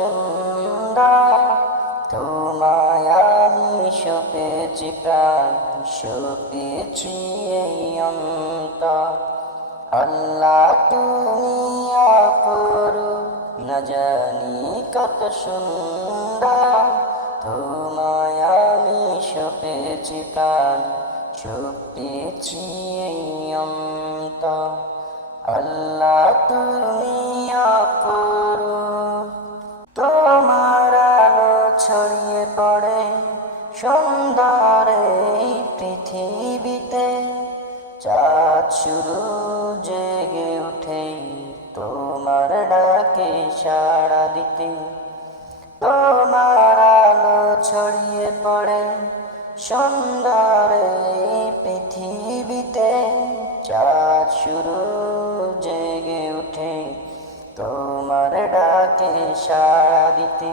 সুন্দর, তোমায় আমি সপেছি প্রাণ, সপেছি এই অন্তর। আল্লাহ তুমি অপরূপ, না জানি কত সুন্দর, তোমায় আমি সপেছি প্রাণ, সপেছি এই অন্তর। আল্লাহ তুমি অপরূপ, তোমার আলো ছড়িয়ে পড়ে সুন্দর এই পৃথিবীতে, চাঁদ শুরু জেগে উঠে তোমার ডাকে সাড়া দিতে। তোমার আলো ছড়িয়ে পড়ে সুন্দর এই পৃথিবীতে, চাঁদ শুরু জেগে উঠে তোমার ডাকে সাড়া দিতে।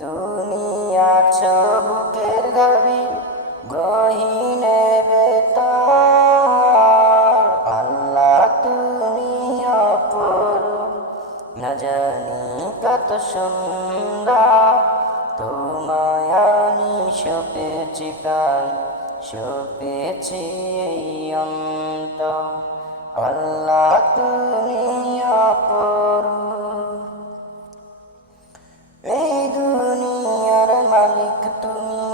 তুমি আছো বুকের গভীর গহীনে ভেতর, আল্লাহ তুমি অপরূপ, না জানি কত সুন্দর, তোমায় আমি সপেছি প্রাণ, সপেছি এই অন্তর। আল্লাহ তুমি অপরূপ, এই দুনিয়ার মালিক তুমি,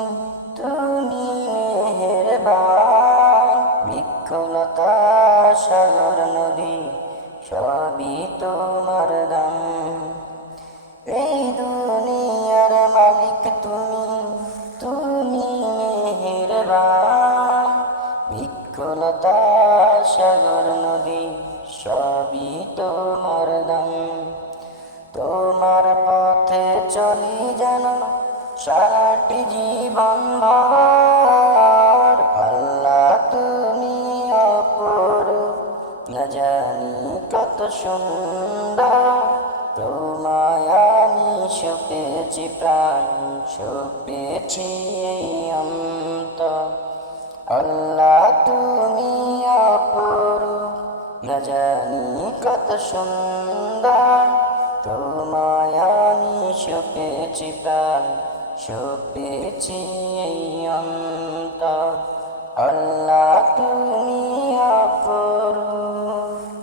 তুমি মেহেরবান, বৃক্ষলতা সাগর নদী সবই তোমার দান। এই দুনিয়ার মালিক তুমি, তুমি মেহেরবান, বৃক্ষলতা সাগর নদী সবই তোমার দান। তোমার পথে চলি যেন সারাটি জীবন ভর, আল্লাহ তুমি অপরূপ, না জানি কত সুন্দর, তোমায় আমি সপেছি প্রাণ, সপেছি এই অন্তর। আল্লাহ তুমি অপরূপ, না জানি কত সুন্দর, তোমায় আমি সপেছি প্রাণ, সপেছি এই অন্তর। আল্লাহ তুমি অপরূপ।